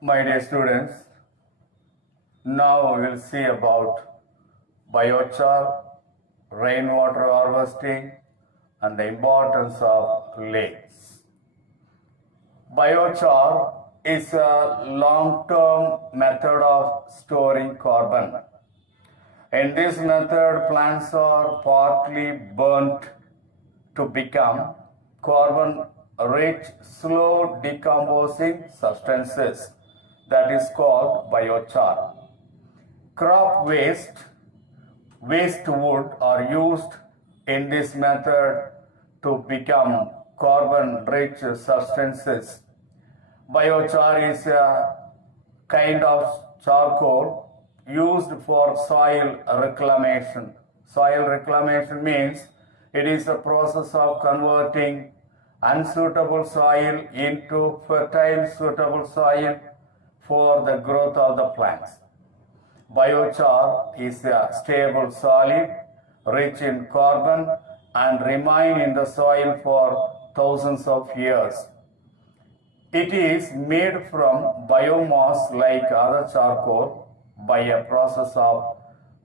My dear students, now we will see about biochar, rainwater harvesting, and the importance of lakes. Biochar is a long-term method of storing carbon. In this method, plants are partly burnt to become carbon-rich, slow decomposing substances that is called biochar. Crop waste wood are used in this method to become carbon-rich substances. Biochar is a kind of charcoal used for soil reclamation. Soil reclamation means it is a process of converting unsuitable soil into fertile, suitable soil for the growth of the plants. Biochar is a stable solid, rich in carbon, and remain in the soil for thousands of years. It is made from biomass like other charcoal by a process of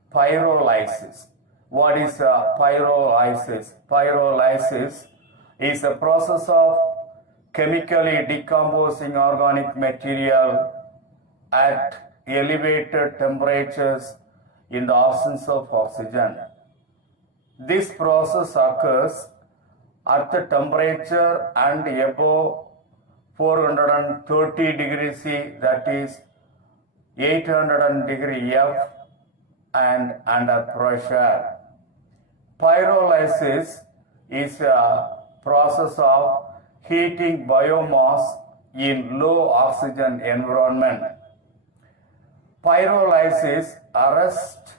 pyrolysis. What is pyrolysis? Pyrolysis is a process of chemically decomposing organic material at elevated temperatures in the absence of oxygen. This process occurs at the temperature and above 430 degrees C, that is 800 degree F, and under pressure. Pyrolysis is a process of heating biomass in low oxygen environment. Pyrolysis arrests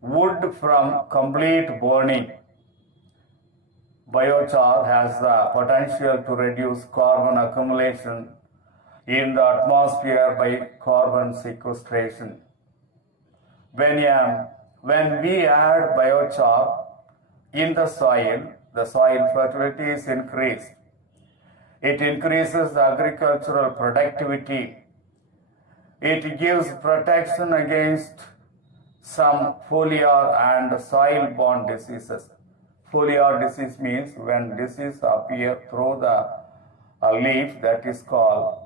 wood from complete burning. Biochar has the potential to reduce carbon accumulation in the atmosphere by carbon sequestration. When we add biochar in the soil fertility is increased. It increases the agricultural productivity. It gives protection against some foliar and soil-borne diseases. Foliar disease means when disease appears through the leaf, that is called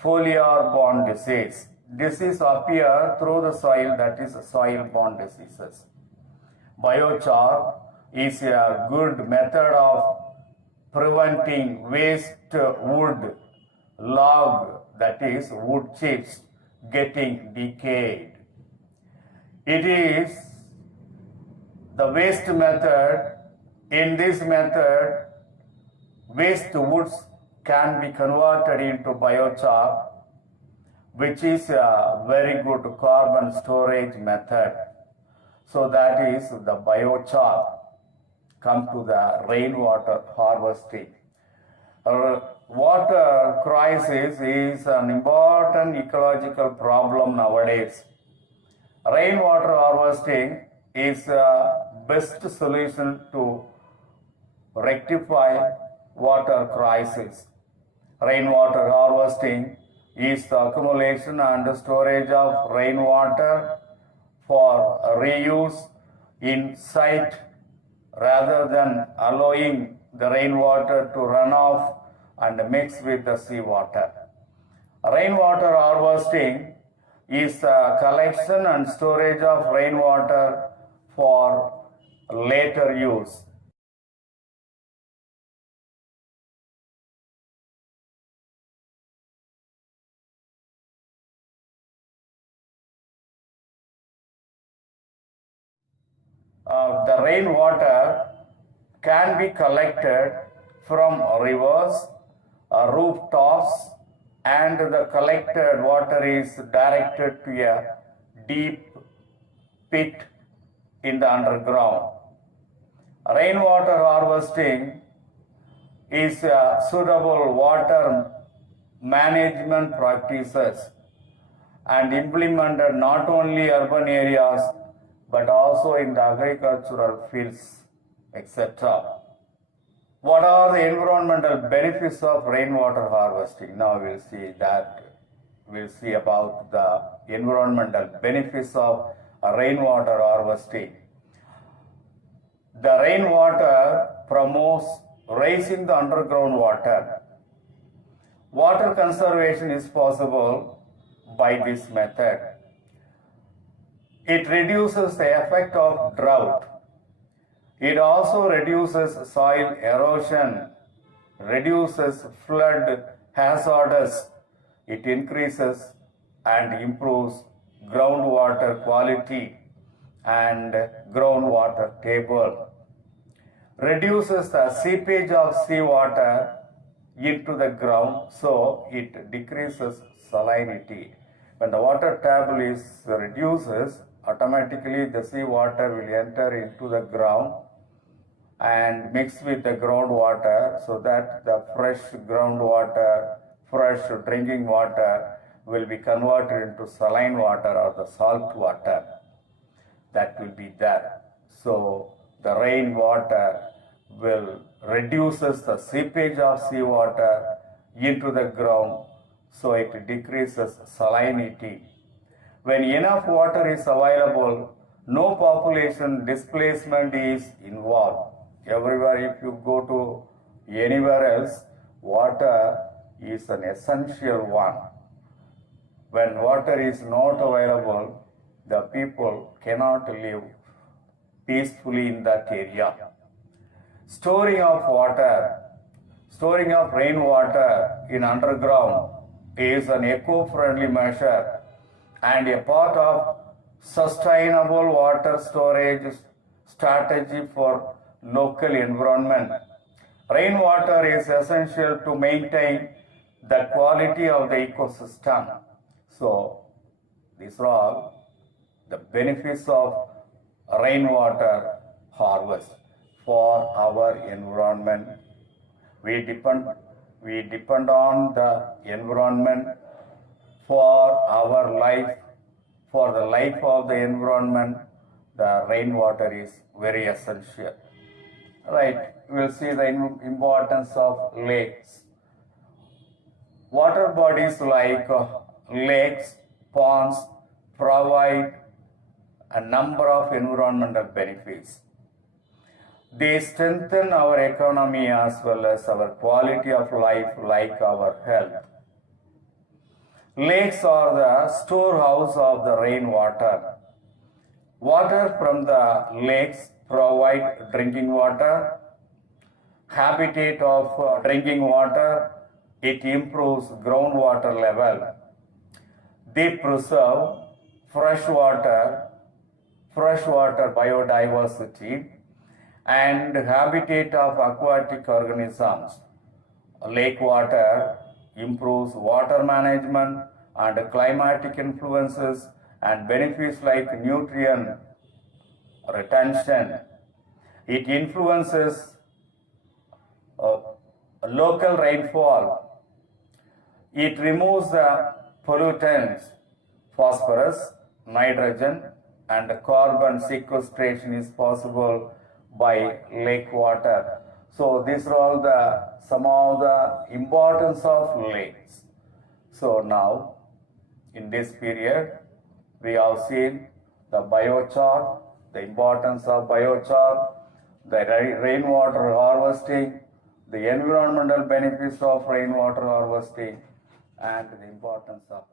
foliar-borne disease. Disease appear through the soil, that is soil-borne diseases. Biochar is a good method of preventing waste wood, log, that is wood chips, getting decayed. It is the waste method. In this method, waste woods can be converted into biochar, which is a very good carbon storage method. So that is the biochar. Come to the rainwater harvesting. Water crisis is an important ecological problem nowadays. Rainwater harvesting is the best solution to rectify water crisis. Rainwater harvesting is the accumulation and storage of rainwater for reuse in site rather than allowing the rainwater to run off and mix with the seawater. Rainwater harvesting is the collection and storage of rainwater for later use. The rainwater can be collected from rivers, rooftops, and the collected water is directed to a deep pit in the underground. Rainwater harvesting is suitable water management practices and implemented not only urban areas but also in the agricultural fields, etc. What are the environmental benefits of rainwater harvesting? Now we'll see that. we'll see about the environmental benefits of rainwater harvesting. The rainwater promotes raising the underground water. Water conservation is possible by this method. It reduces the effect of drought. It also reduces soil erosion, reduces flood hazards. It increases and improves groundwater quality and groundwater table. Reduces the seepage of seawater into the ground, so it decreases salinity. When the water table is reduces, automatically the seawater will enter into the ground and mix with the groundwater, so that the fresh groundwater, fresh drinking water will be converted into saline water or the salt water that will be there. So the rainwater will reduces the seepage of seawater into the ground, so it decreases salinity. When enough water is available, no population displacement is involved. Everywhere, if you go to anywhere else, water is an essential one. When water is not available, the people cannot live peacefully in that area. Storing of water, storing of rainwater in underground is an eco-friendly measure and a part of sustainable water storage strategy for local environment. Rainwater is essential to maintain the quality of the ecosystem. So, these are all the benefits of rainwater harvest for our environment. We depend on the environment for our life, for the life of the environment. The rainwater is very essential. Right, we'll see the importance of lakes. Water bodies like lakes, ponds provide a number of environmental benefits. They strengthen our economy as well as our quality of life, like our health. Lakes are the storehouse of the rainwater. Water from the lakes provide drinking water, habitat of drinking water. It improves groundwater level. They preserve freshwater biodiversity and habitat of aquatic organisms. Lake water improves water management and climatic influences and benefits like nutrient retention. It influences local rainfall. It removes the pollutants, phosphorus, nitrogen, and carbon sequestration is possible by lake water. So these are all some of the importance of lakes. So now, in this period, we have seen the biochar, the importance of biochar, the rainwater harvesting, the environmental benefits of rainwater harvesting, and the importance of